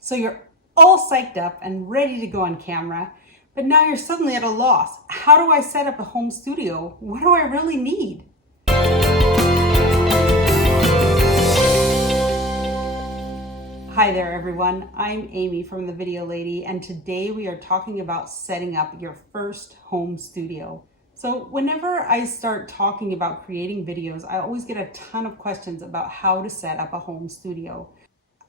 So you're all psyched up and ready to go on camera, but now you're suddenly at a loss. How do I set up a home studio? What do I really need? Hi there everyone, I'm Amy from The Video Lady, and today we are talking about setting up your first home studio. So whenever I start talking about creating videos, I always get a ton of questions about how to set up a home studio.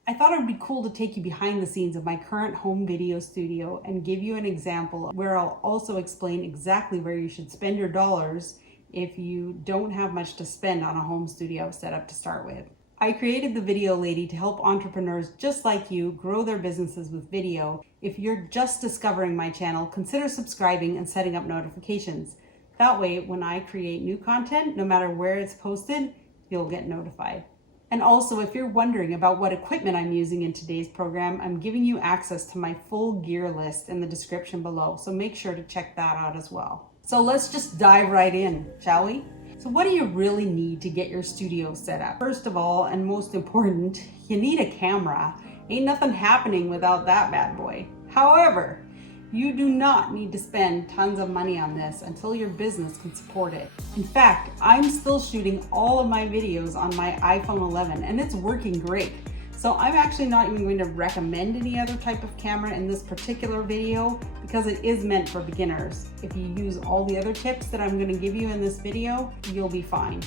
I thought it would be cool to take you behind the scenes of my current home video studio and give you an example where I'll also explain exactly where you should spend your dollars if you don't have much to spend on a home studio setup to start with. I created The Video Lady to help entrepreneurs just like you grow their businesses with video. If you're just discovering my channel, consider subscribing and setting up notifications. That way, when I create new content, no matter where it's posted, you'll get notified. And also, if you're wondering about what equipment I'm using in today's program, I'm giving you access to my full gear list in the description below, so make sure to check that out as well. So let's just dive right in, shall we? So what do you really need to get your studio set up? First of all, and most important, you need a camera. Ain't nothing happening without that bad boy. However, you do not need to spend tons of money on this until your business can support it. In fact, I'm still shooting all of my videos on my iPhone 11 and it's working great. So I'm actually not even going to recommend any other type of camera in this particular video because it is meant for beginners. If you use all the other tips that I'm going to give you in this video, you'll be fine.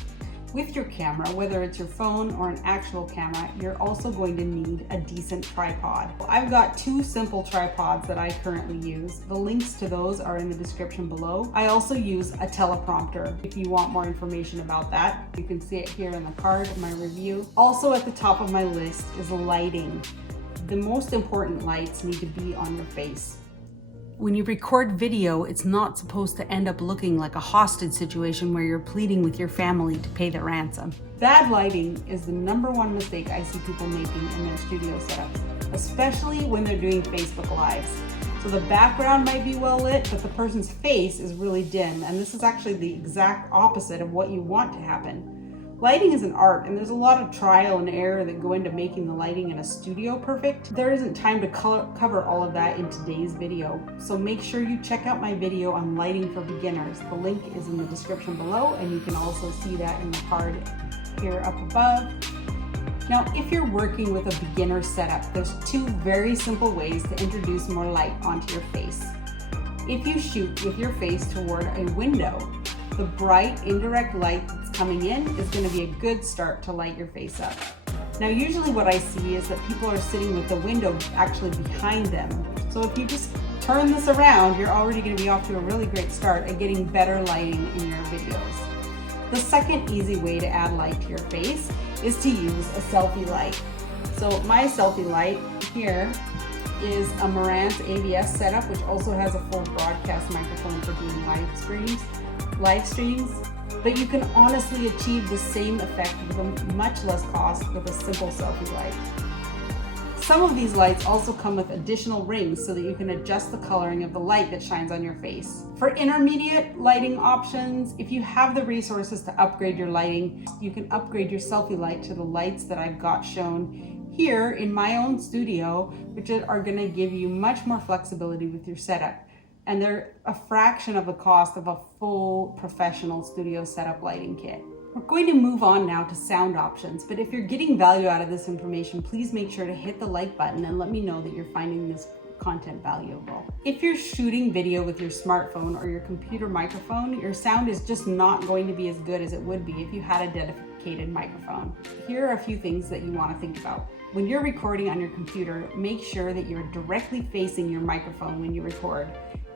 With your camera, whether it's your phone or an actual camera, you're also going to need a decent tripod. I've got two simple tripods that I currently use. The links to those are in the description below. I also use a teleprompter. If you want more information about that, you can see it here in the card of my review. Also at the top of my list is lighting. The most important lights need to be on your face. When you record video, it's not supposed to end up looking like a hostage situation where you're pleading with your family to pay the ransom. Bad lighting is the #1 mistake I see people making in their studio setups, especially when they're doing Facebook Lives. So the background might be well lit, but the person's face is really dim, and this is actually the exact opposite of what you want to happen. Lighting is an art, and there's a lot of trial and error that go into making the lighting in a studio perfect. There isn't time to cover all of that in today's video, so make sure you check out my video on lighting for beginners. The link is in the description below, and you can also see that in the card here up above. Now, if you're working with a beginner setup, there's two very simple ways to introduce more light onto your face. If you shoot with your face toward a window, the bright indirect light that's coming in is going to be a good start to light your face up. Now usually what I see is that people are sitting with the window actually behind them. So if you just turn this around, you're already going to be off to a really great start at getting better lighting in your videos. The second easy way to add light to your face is to use a selfie light. So my selfie light here is a Marantz AVS setup, which also has a full broadcast microphone for doing live streams, but you can honestly achieve the same effect with a much less cost with a simple selfie light. Some of these lights also come with additional rings so that you can adjust the coloring of the light that shines on your face. For intermediate lighting options, if you have the resources to upgrade your lighting, you can upgrade your selfie light to the lights that I've got shown here in my own studio, which are going to give you much more flexibility with your setup. And they're a fraction of the cost of a full professional studio setup lighting kit. We're going to move on now to sound options, but if you're getting value out of this information, please make sure to hit the like button and let me know that you're finding this content valuable. If you're shooting video with your smartphone or your computer microphone, your sound is just not going to be as good as it would be if you had a dedicated microphone. Here are a few things that you want to think about. When you're recording on your computer, make sure that you're directly facing your microphone when you record.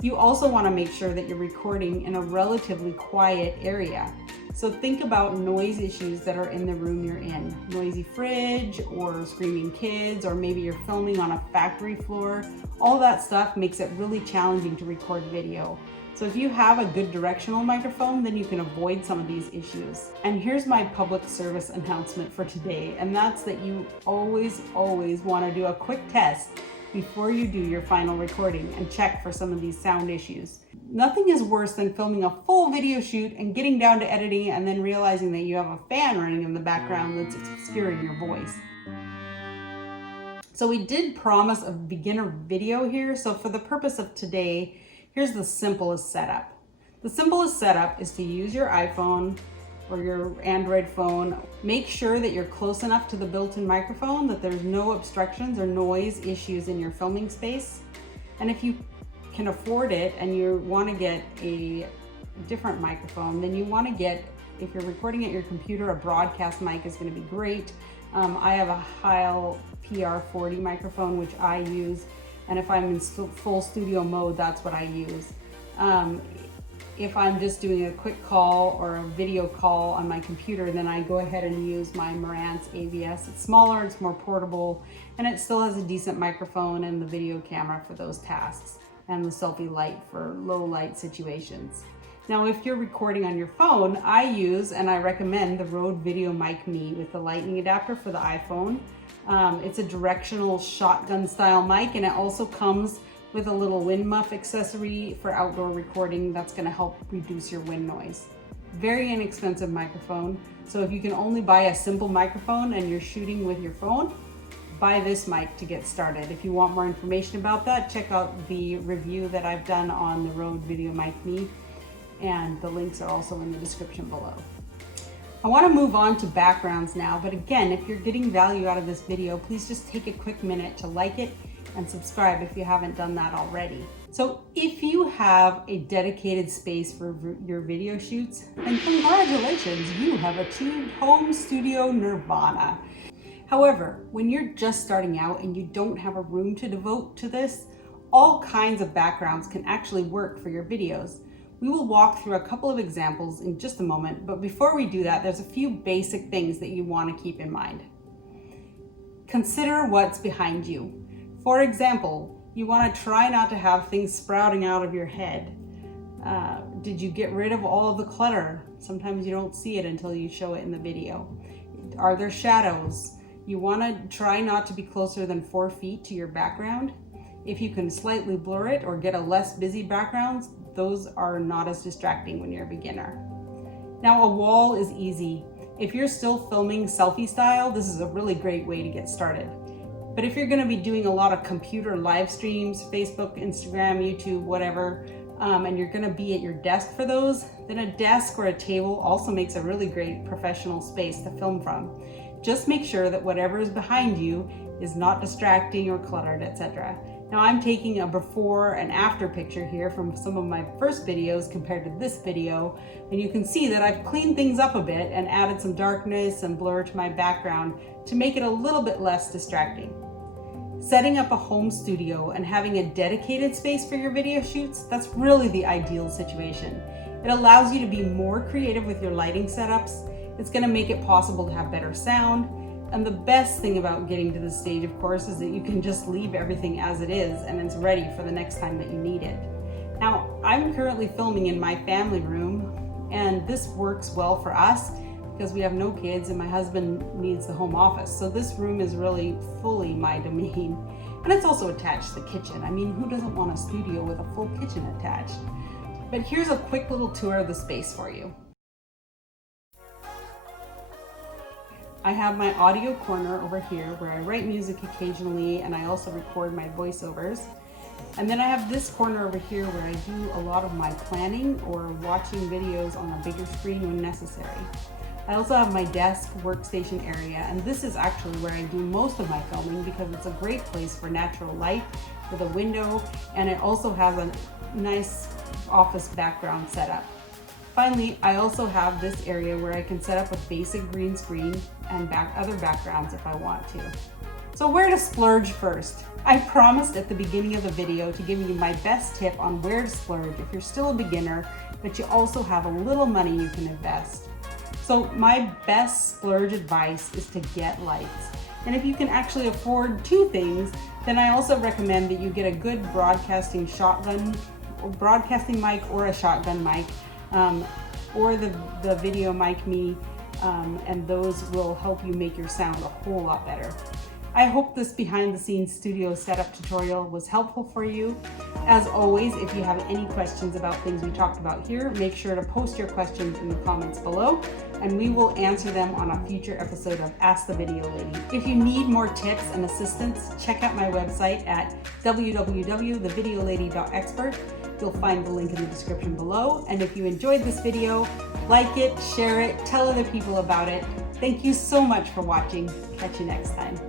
You also want to make sure that you're recording in a relatively quiet area. So think about noise issues that are in the room you're in. Noisy fridge or screaming kids, or maybe you're filming on a factory floor. All that stuff makes it really challenging to record video. So if you have a good directional microphone, then you can avoid some of these issues. And here's my public service announcement for today, and that's that you always want to do a quick test before you do your final recording and check for some of these sound issues. Nothing is worse than filming a full video shoot and getting down to editing and then realizing that you have a fan running in the background that's obscuring your voice. So we did promise a beginner video here. So for the purpose of today, here's the simplest setup. The simplest setup is to use your iPhone or your Android phone. Make sure that you're close enough to the built-in microphone that there's no obstructions or noise issues in your filming space. And if you can afford it and you want to get a different microphone, then you want to get, if you're recording at your computer, a broadcast mic is going to be great. I have a Heil PR40 microphone, which I use, and if I'm in full studio mode, that's what I use. If I'm just doing a quick call or a video call on my computer, then I go ahead and use my Marantz AVS. It's smaller, it's more portable, and it still has a decent microphone and the video camera for those tasks, and the selfie light for low light situations. Now, if you're recording on your phone, I use and I recommend the Rode VideoMic Me with the lightning adapter for the iPhone. It's a directional shotgun style mic, and it also comes with a little wind muff accessory for outdoor recording that's going to help reduce your wind noise. Very inexpensive microphone, so if you can only buy a simple microphone and you're shooting with your phone, buy this mic to get started. If you want more information about that, check out the review that I've done on the Rode VideoMic Me, and the links are also in the description below. I want to move on to backgrounds now, but again, if you're getting value out of this video, please just take a quick minute to like it and subscribe if you haven't done that already. So if you have a dedicated space for your video shoots, then congratulations, you have achieved home studio nirvana. However, when you're just starting out and you don't have a room to devote to this, all kinds of backgrounds can actually work for your videos. We will walk through a couple of examples in just a moment, but before we do that, there's a few basic things that you want to keep in mind. Consider what's behind you. For example, you want to try not to have things sprouting out of your head. Did you get rid of all of the clutter? Sometimes you don't see it until you show it in the video. Are there shadows? You want to try not to be closer than 4 feet to your background. If you can slightly blur it or get a less busy background, those are not as distracting when you're a beginner. Now, a wall is easy. If you're still filming selfie style, this is a really great way to get started. But if you're going to be doing a lot of computer live streams, Facebook, Instagram, YouTube, whatever, and you're going to be at your desk for those, then a desk or a table also makes a really great professional space to film from. Just make sure that whatever is behind you is not distracting or cluttered, etc. Now I'm taking a before and after picture here from some of my first videos compared to this video, and you can see that I've cleaned things up a bit and added some darkness and blur to my background to make it a little bit less distracting. Setting up a home studio and having a dedicated space for your video shoots, that's really the ideal situation. It allows you to be more creative with your lighting setups. It's going to make it possible to have better sound. And the best thing about getting to this stage, of course, is that you can just leave everything as it is and it's ready for the next time that you need it. Now, I'm currently filming in my family room, and this works well for us because we have no kids and my husband needs the home office. So this room is really fully my domain. And it's also attached to the kitchen. I mean, who doesn't want a studio with a full kitchen attached? But here's a quick little tour of the space for you. I have my audio corner over here where I write music occasionally, and I also record my voiceovers. And then I have this corner over here where I do a lot of my planning or watching videos on a bigger screen when necessary. I also have my desk workstation area, and this is actually where I do most of my filming because it's a great place for natural light with a window, and it also has a nice office background setup. Finally, I also have this area where I can set up a basic green screen and other backgrounds if I want to. So where to splurge first? I promised at the beginning of the video to give you my best tip on where to splurge if you're still a beginner, but you also have a little money you can invest. So my best splurge advice is to get lights. And if you can actually afford 2 things, then I also recommend that you get a good broadcasting mic or a shotgun mic, or the VideoMic Me, and those will help you make your sound a whole lot better. I hope this behind the scenes studio setup tutorial was helpful for you. As always, if you have any questions about things we talked about here, make sure to post your questions in the comments below and we will answer them on a future episode of Ask the Video Lady. If you need more tips and assistance, check out my website at www.thevideolady.expert. You'll find the link in the description below. And if you enjoyed this video, like it, share it, tell other people about it. Thank you so much for watching. Catch you next time.